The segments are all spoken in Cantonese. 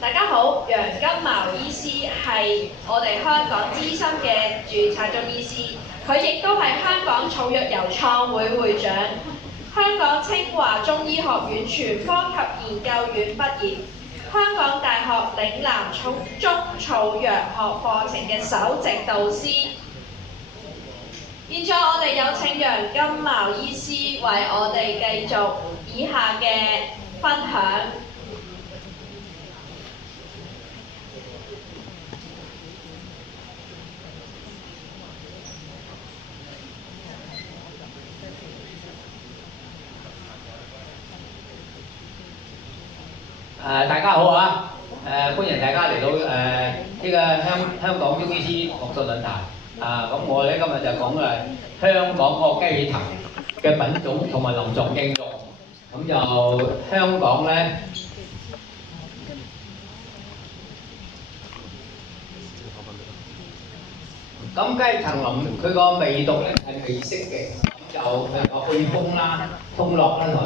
大家好，楊金茅醫師係我哋香港資深嘅註冊中醫師，佢亦都係香港草藥油創會會長，香港清華中醫學院全科及研究院畢業，香港大學嶺南中草藥學課程嘅首席導師。現在我哋有請楊金茅醫師為我哋繼續以下嘅分享。大家好啊！歡迎大家嚟到呢個香港中醫師學術論壇。咁我咧今日就講香港個雞血藤嘅品種同埋臨床應用。咁就香港咧，咁雞血藤佢個味道咧係味式嘅，就去風啦、通絡啦同埋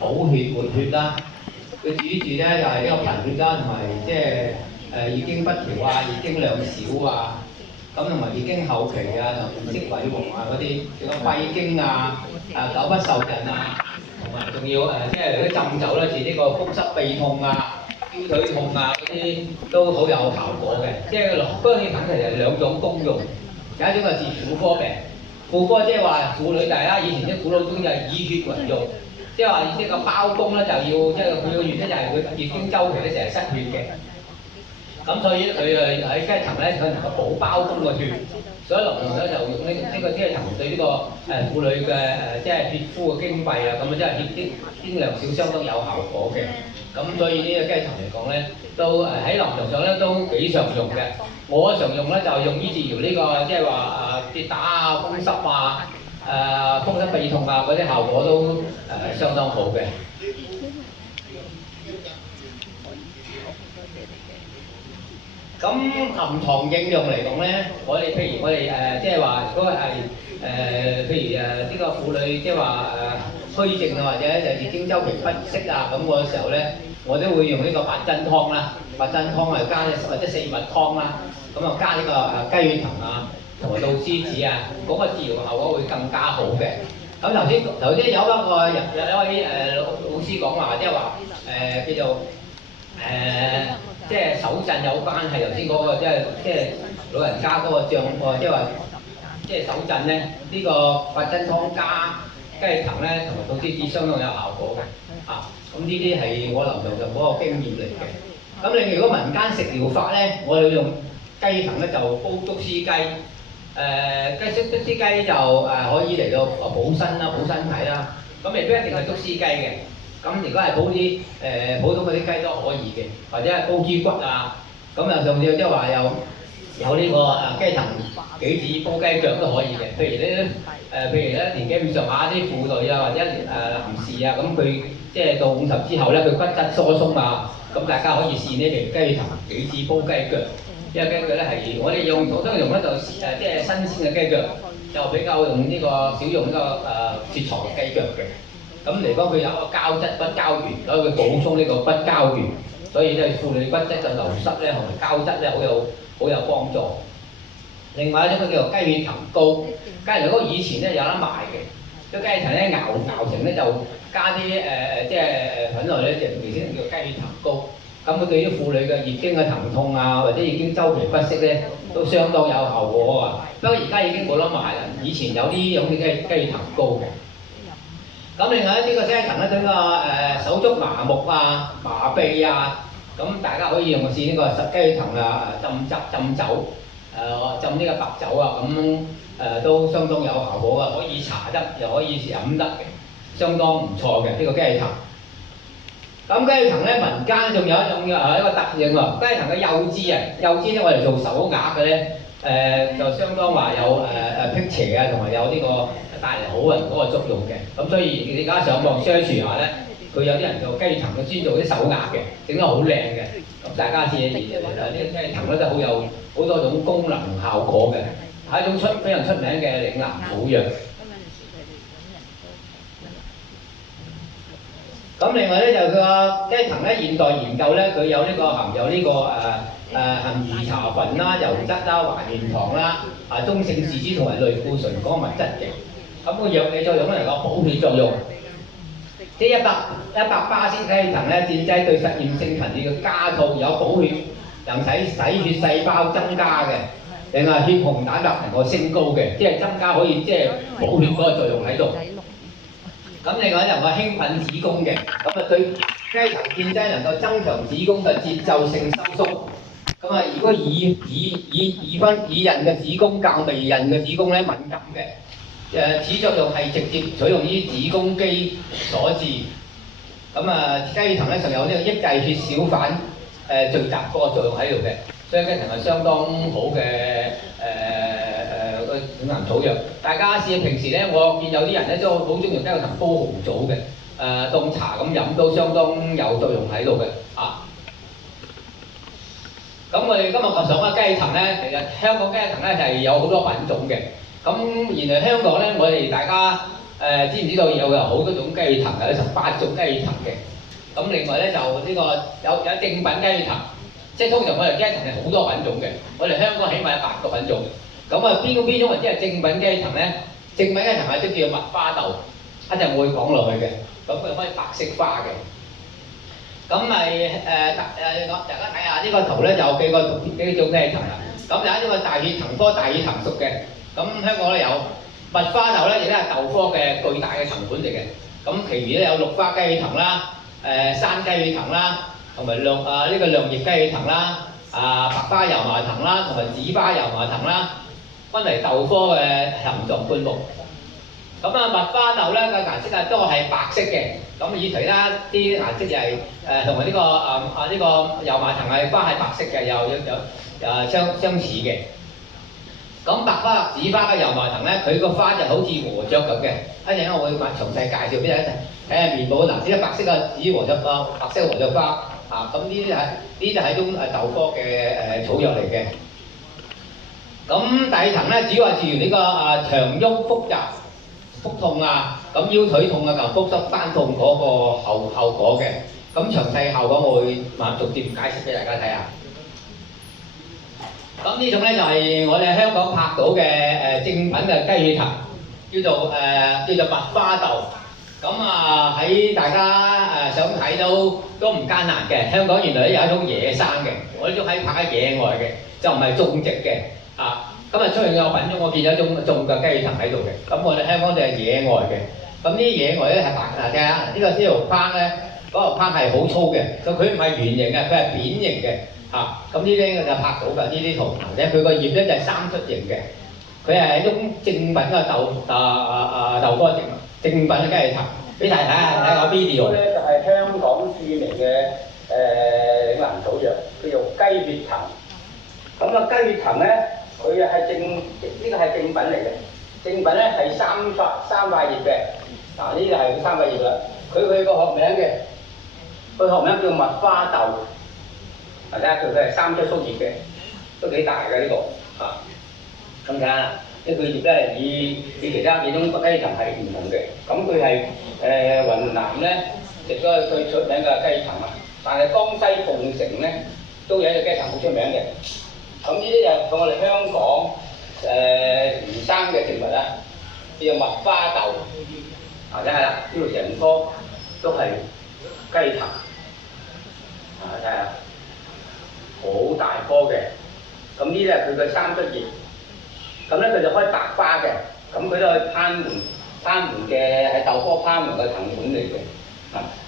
補血活血啦。佢主要咧就係呢個貧血啦，同埋即係月經不調啊、月經量少啊，咁同埋月經後期啊、同面色萎黃啊嗰啲，仲有閉經啊、久不受孕啊，同埋仲要即係如果浸酒咧，治呢個風濕痹痛啊、腰腿痛啊嗰啲都好有效果嘅。即係嗰啲粉其實兩種功用，有一種係治婦科病，婦科即係話婦女大家以前啲古老中醫係以血為用。即係話，意思個包公咧就要，即係佢個原因就係佢月經週期咧成日失血嘅，咁所以佢喺雞血藤咧佢能夠補包公個血，所以臨床咧就用呢個雞血藤對呢個婦女嘅即係血膚嘅經閉啊，咁啊即係血經量少相當有效果嘅，咁所以呢個雞血藤嚟講咧，都喺臨床上咧都幾常用嘅。我常用咧就用於治療呢個即係話跌打啊、風濕啊。風濕痹痛啊，嗰啲效果都相當好嘅。咁臨床應用嚟講咧，譬如我哋即係話嗰個係譬如呢個婦女即係話虛症啊，或者就月經週期不適啊，咁嗰個時候咧，我都會用呢個八珍湯啦，八珍湯啊加或者四物湯啦，咁啊加呢個雞血藤啊。同埋杜絲子啊，嗰個治療效果會更加好嘅。咁頭先有一位老師講話，即係話叫做即係手震有關係。頭先嗰個即係老人家嗰個脹即係話即係手震咧，呢個八珍湯加雞血藤咧，同埋杜絲子相當有效果嘅。咁呢啲係我臨床上嗰個經驗嚟嘅。咁你如果民間食療法咧，我哋用雞血藤咧就煲竹絲雞。竹絲雞就可以嚟到補身啦、補身體啦。咁未必一定係竹絲雞嘅。咁如果係補啲普通嗰啲雞都可以嘅，或者係煲豬骨啊。咁又甚至即係話有呢個雞藤杞子煲雞腳都可以嘅。譬如咧年紀咁上下啲婦女啊，或者男士啊，咁佢即係到50之後咧，佢骨質疏鬆啊，咁大家可以試呢條雞藤杞子煲雞腳。因為雞腳咧係我哋用普通用咧就即係新鮮嘅雞腳，就比較用呢個少用呢個雪藏嘅雞腳嘅。咁嚟講佢有一個膠質不膠原，所以佢補充呢個不膠原，所以咧婦女骨質嘅流失咧同埋膠質咧好有幫助。另外一種叫做雞血藤膏，雞血藤膏以前咧有得賣嘅，啲雞血藤咧熬成咧就加啲即係粉類咧，就先叫雞血藤膏。咁佢對於婦女嘅月經嘅疼痛啊，或者月經週期不適咧，都相當有效果啊！不過而家已經冇得賣啦，以前有啲咁嘅雞血藤膏嘅。咁另外呢個雞血藤咧對個手足麻木啊、麻痹啊，咁大家可以用試呢個雞血藤啊浸酒，浸呢個白酒啊，咁都相當有效果嘅，可以搽得又可以飲得嘅，相當唔錯嘅呢個雞血藤。咁雞血藤咧，民間仲有一種一個特性喎，雞血藤嘅幼枝啊，幼枝咧我哋做手鐲嘅咧，就相當話有辟邪啊，同埋有呢個帶嚟好運嗰個作用嘅。咁所以而家上網 search 下咧，佢有啲人做雞藤嘅專做啲手壓嘅，整得好靚嘅。咁大家知呢個雞藤咧都好有好多種功能效果嘅，係一種非常出名嘅嶺南草藥。咁另外咧就佢個雞藤咧，現代研究咧，佢有呢個含有呢個含兒茶酚啦、油質啦、還原糖啦、中性樹脂同埋類固醇嗰個物質嘅。咁個藥理作用咧嚟講，補血作用。即係100%雞藤咧，戰劑對實驗性貧血嘅加速有補血，能使血細胞增加嘅，另外血紅蛋白能夠升高嘅，即係增加可以即係補血嗰個作用喺度。咁另外就係興奮子宮嘅，咁對雞藤戰劑能夠增強子宮嘅節奏性收縮。咁如果已孕嘅子宮較未孕嘅子宮咧敏感嘅，此作用係直接取用於子宮肌所致。雞藤咧仲有呢個益制血小板聚集嗰個作用喺度嘅，所以雞藤係相當好嘅嶺南草藥。大家試下平時咧，我見有啲人咧都好中意用雞藤煲紅棗嘅，當茶咁飲都相當有作用喺度嘅咁我哋今日講嘅雞藤咧，其實香港雞藤咧係有好多品種嘅。咁原來香港咧，我哋大家知唔知道有好多種雞藤嘅，有18種雞藤嘅。咁另外咧就呢個有正品雞藤，即係通常我哋雞藤係好多品種嘅。我哋香港起碼有8個品種。咁邊種或者係正品雞藤咧？正品雞藤係都叫蜜花豆，一陣我會講落去嘅。咁佢可以白色花嘅。咁大家睇下呢個圖咧，就有幾種雞藤啦。咁有呢個大血藤科大血藤屬嘅。咁香港咧有蜜花豆咧，亦都係豆科嘅巨大嘅藤本嚟嘅。咁其餘咧有綠花雞藤啦、山雞藤啦，同埋呢個亮葉雞藤啦、白花油麻藤啦，同埋紫花油麻藤啦，分為豆科嘅藤狀灌木。咁蜜花豆咧嘅顏色都係白色嘅。咁與其他啲顏色就係同埋呢個油麻藤係花係白色嘅，有相似嘅。咁白花、紫花嘅油麻藤咧，佢個花就好似禾雀咁嘅。一陣我會詳細介紹俾大家睇下面部嗱，呢個白色嘅紫禾雀花，白色禾雀花咁呢啲係一種豆科嘅草藥嚟嘅。咁大藤咧，主要係治療呢個長鬱複雜、腹痛咁腰腿痛同腹側翻痛嗰個後果嘅。咁詳細效果我會逐漸解釋俾大家睇下。咁呢種咧就係我哋香港拍到嘅正品嘅雞血藤，叫做蜜花豆。咁喺大家想睇都唔艱難嘅。香港原來有一種野生嘅，我呢種喺拍喺野外嘅，就唔係種植嘅咁出現嘅品種，我見有一種種嘅雞血藤喺度嘅。咁我哋香港就係野外嘅。咁呢啲野外咧係白睇下呢個呢條框咧，嗰條框係好粗嘅，佢唔係圓形嘅，佢係扁形嘅。咁呢啲就拍到㗎，呢啲圖，或者佢個葉咧就係三出形嘅，佢係一種正品嘅豆科正品嘅雞血藤。俾大家睇下 video。呢咧就係香港著名嘅嶺南草藥，叫做雞血藤。咁雞血藤咧，佢係呢個係正品嚟嘅。正品咧係三塊葉嘅。呢個係三塊葉啦。佢個學名嘅，佢學名叫蜜花豆。睇下佢係三出縮葉嘅，都幾大嘅呢個咁睇下，呢個葉咧以其他幾種雞藤係唔同嘅。咁佢係雲南咧食咗最出名嘅雞藤但係江西鳳城咧都有一隻雞藤好出名嘅。咁呢啲就我哋香港原生嘅植物啦，叫做蜜花豆。睇下啦，呢度成棵都係雞藤。睇下。好大棵嘅，咁呢啲係佢嘅三出葉，咁咧佢就開白花嘅，咁佢都係攀援嘅喺豆科攀援嘅藤本嚟嘅，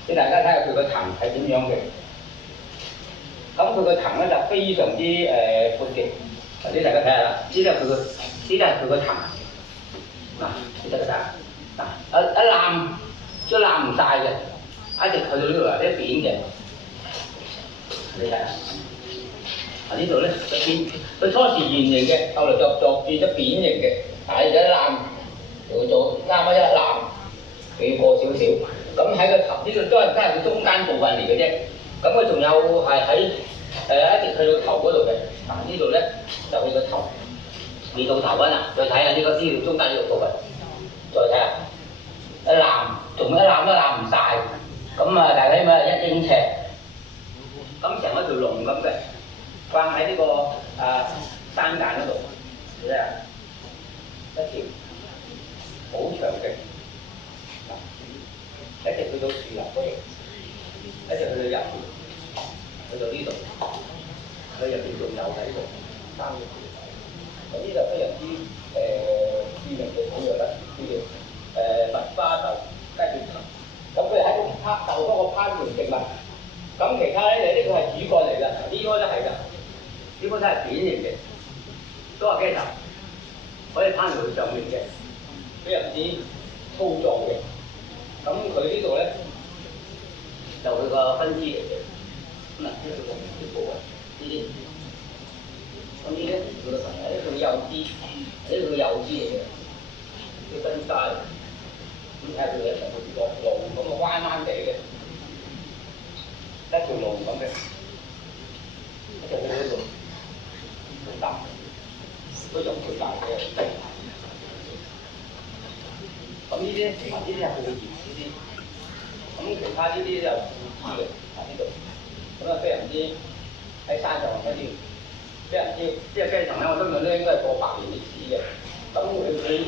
俾大家睇下佢個藤係點樣嘅。咁佢個藤咧就非常之闊嘅，俾大家睇下啦，呢啲係佢個藤，呢得㗎一攬都攬唔晒嘅，一直去到呢度啊，一扁嘅，你睇下。呢度咧佢初時圓形嘅，後來就變咗扁形嘅，但係一攬就做啱啱一攬，佢要過少少，咁喺個頭呢個都係佢中間部分嚟嘅啫。咁佢仲有係喺一直去到頭嗰度嘅。嗱呢度咧就佢個頭，未到頭啊！再睇下呢個資料中間呢個部分，再睇下一攬，仲一攬都攬唔晒。咁啊，大概起碼1英尺。咁成一條龍咁嘅，掛喺呢個山間嗰度，你睇下一條好長嘅，一直去到樹林嗰度，一直去到入邊，去到呢度，佢入邊仲有喺度3個條仔，咁呢就非常之著名嘅草藥啦，叫做蜜花豆雞血藤。咁佢喺個豆嗰個攀援植物。咁其他咧，呢個係主幹嚟㗎，呢棵都係㗎，呢棵都係扁形嘅，都係雞頭，可以攀到上面嘅，非常之粗壯嘅。咁佢呢度咧就佢個分支嚟嘅，咁嗱呢個呢部啊，呢啲，咁呢咧佢個神啊，呢個幼枝，呢個幼枝嚟嘅，呢個根渣嚟，咁睇下佢嘅成個路咁啊彎彎地嘅。一條路咁嘅，一條去嗰度，好大，都用佢大嘅。咁呢啲呢啲係佢嘅葉呢啲，咁其他呢啲就樹枝嘅，呢度，咁啊非常之喺山上嗰啲，非常之即係雞藤咧，我相信咧應該係過百年歷史嘅。咁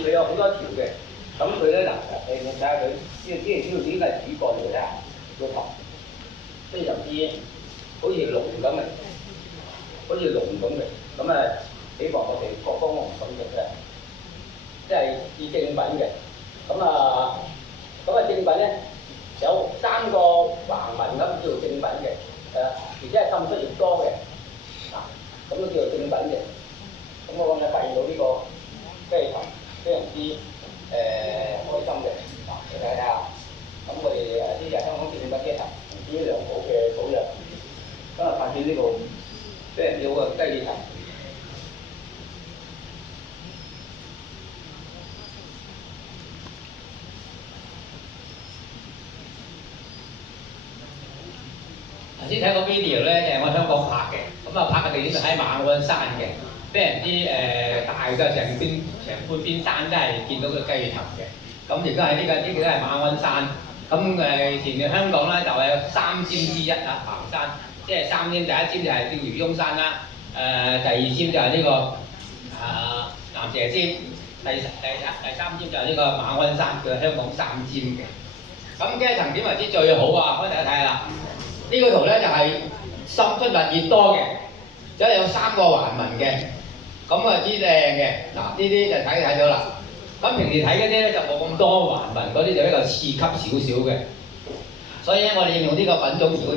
佢有好多條嘅，咁佢咧嗱，你睇下佢呢條應該係主幹嚟㗎，個頭。非常之好似龍咁嘅，好似龍咁嘅，咁啊希望我哋各方龍咁嘅，即係以正品嘅。咁正品咧有3個橫紋咁叫做正品嘅，而且係滲出越多嘅，咁都叫做正品嘅。咁我講嘅發現到呢個雞頭非常之開心嘅，你睇下。咁我哋呢日香港正品雞頭。呢良好嘅草藥，今日發展呢個非常之好嘅雞頭。頭先睇個 video 咧，就係我香港拍嘅，咁啊拍嘅地點就喺馬鞍山嘅，非常之大嘅，成半邊山都係見到個雞頭嘅。咁而家喺呢個都係馬鞍山。咁前面香港咧就係3尖之一啊，行山，即係3尖，第一尖就係叫漁翁山啦，第2尖就係呢個蚺蛇尖，第3尖就係呢個馬鞍山，叫香港3尖嘅。咁雞藤點為之最好啊？俾大家睇下啦，呢個圖咧就係滲出物越多嘅，即係有3個環紋嘅，咁啊之靚嘅。嗱呢啲就睇到啦。咁平時睇嗰啲咧就冇咁多環紋，嗰啲就比較次級少少嘅。所以咧，我哋應用呢個品種，如果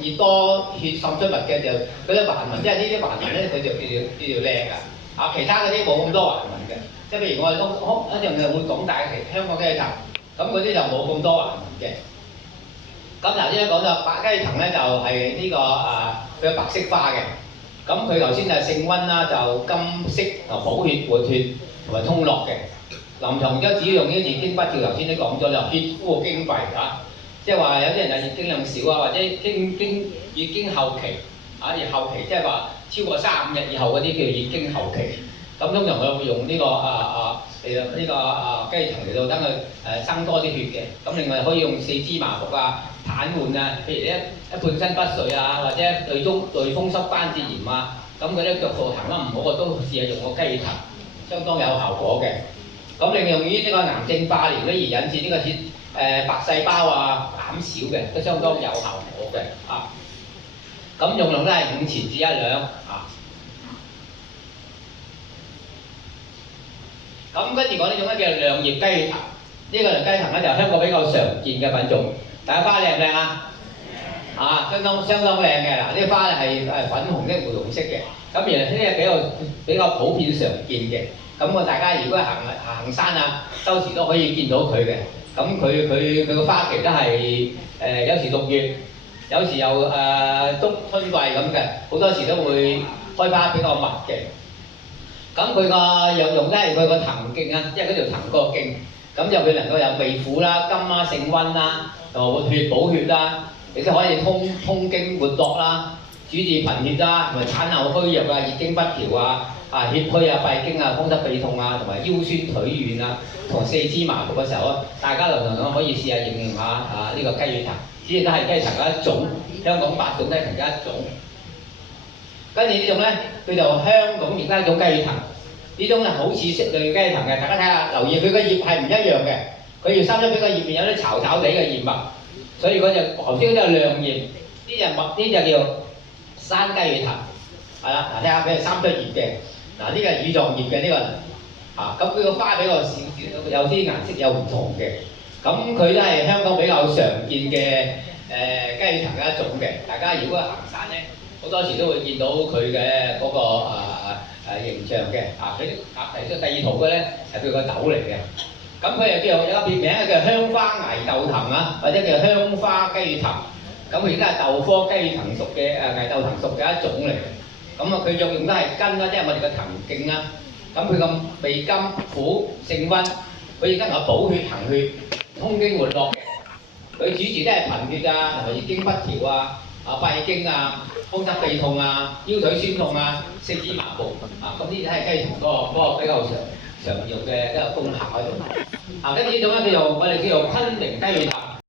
越多血滲出物嘅就嗰啲環紋，即係呢啲環紋咧，佢就叫做靚㗎。其他嗰啲冇咁多環紋嘅，即係譬如我哋一樣嘅會講大嘅香港雞頭，咁嗰啲就冇咁多環紋嘅。咁頭先講咗白雞藤咧，就係呢個佢有白色花嘅。咁佢頭先就性溫啦，就金色同補血活血同埋通絡嘅。臨床而家只要用呢啲經筆條，頭先都講咗就血枯經閉嚇，即係話有啲人就月經量少啊，或者月經後期而後期即係話超過35日以後嗰啲叫月經後期。咁通常佢會用呢個雞藤嚟到等佢生多啲血嘅。咁另外可以用4肢麻木啊、癱瘓啊，譬如一半身不遂啊，或者類風濕關節炎啊，咁嗰啲腳步行得唔好，我都試下用個雞藤，相當有效果嘅。咁另外用於呢個癌症化療咧而引致呢個白細胞啊減少嘅，都相當有效果嘅咁用量都係5錢至1兩咁跟住講呢種咧叫亮葉雞藤，呢個雞藤咧就香港比較常見嘅品種。大家花靚唔靚啊？相當靚嘅。嗱，呢啲花係粉紅色、玫紅色嘅。咁原來呢啲比較普遍常見嘅。咁大家如果行山啊，周時都可以見到佢嘅。咁佢個花期都係有時6月，有時又春季咁嘅，好多時都會開花比較密嘅。咁佢個藥用咧係佢個藤莖啊，即係嗰條藤個莖。咁就佢能夠有胃苦啦、甘啦、性溫啦，同埋活血補血啦，亦都可以通經活絡啦，主治貧血啦，同埋產後虛弱啊、月經不調啊、血虛啊、閉經啊、風濕痹痛啊，同埋腰酸腿軟啊，同四肢麻木嘅時候啊，大家能可以試下應用下呢個雞血藤，只係都係雞藤嘅一種，香港8種雞藤嘅一種。跟住呢種咧，佢就香港而家一種雞血藤，呢種係好似色類雞血藤嘅，大家睇下留意佢個葉係唔一樣嘅，佢葉三一比個葉面有啲巢巢地嘅葉脈，所以嗰隻頭先嗰隻係亮葉，呢隻叫山雞血藤，係啦，嗱睇下佢係3出葉嘅，嗱呢個係乳狀葉嘅呢個，咁佢個花比較少，有啲顏色有唔同嘅，咁佢都係香港比較常見嘅雞血藤嘅一種嘅，大家如果行山咧，好多時都會見到佢嘅嗰個形象嘅，佢第2圖嘅咧係佢個豆嚟嘅，咁佢又叫有個別名叫香花崖豆藤啊，或者叫香花雞血藤，咁佢而家係豆科雞血藤屬嘅崖豆藤屬嘅一種嚟嘅，咁佢作用都係根啦，即係我哋個藤莖啦，咁佢咁味甘苦性溫，佢而家同補血行血、通經活絡嘅，佢主治都係貧血啊，同埋月經不調啊。閉經啊、風濕痹痛啊、腰腿酸痛啊、四肢麻木咁呢啲係雞藤嗰個比較常用嘅一個功效喺度。跟住呢種咧我哋叫做昆明雞血藤。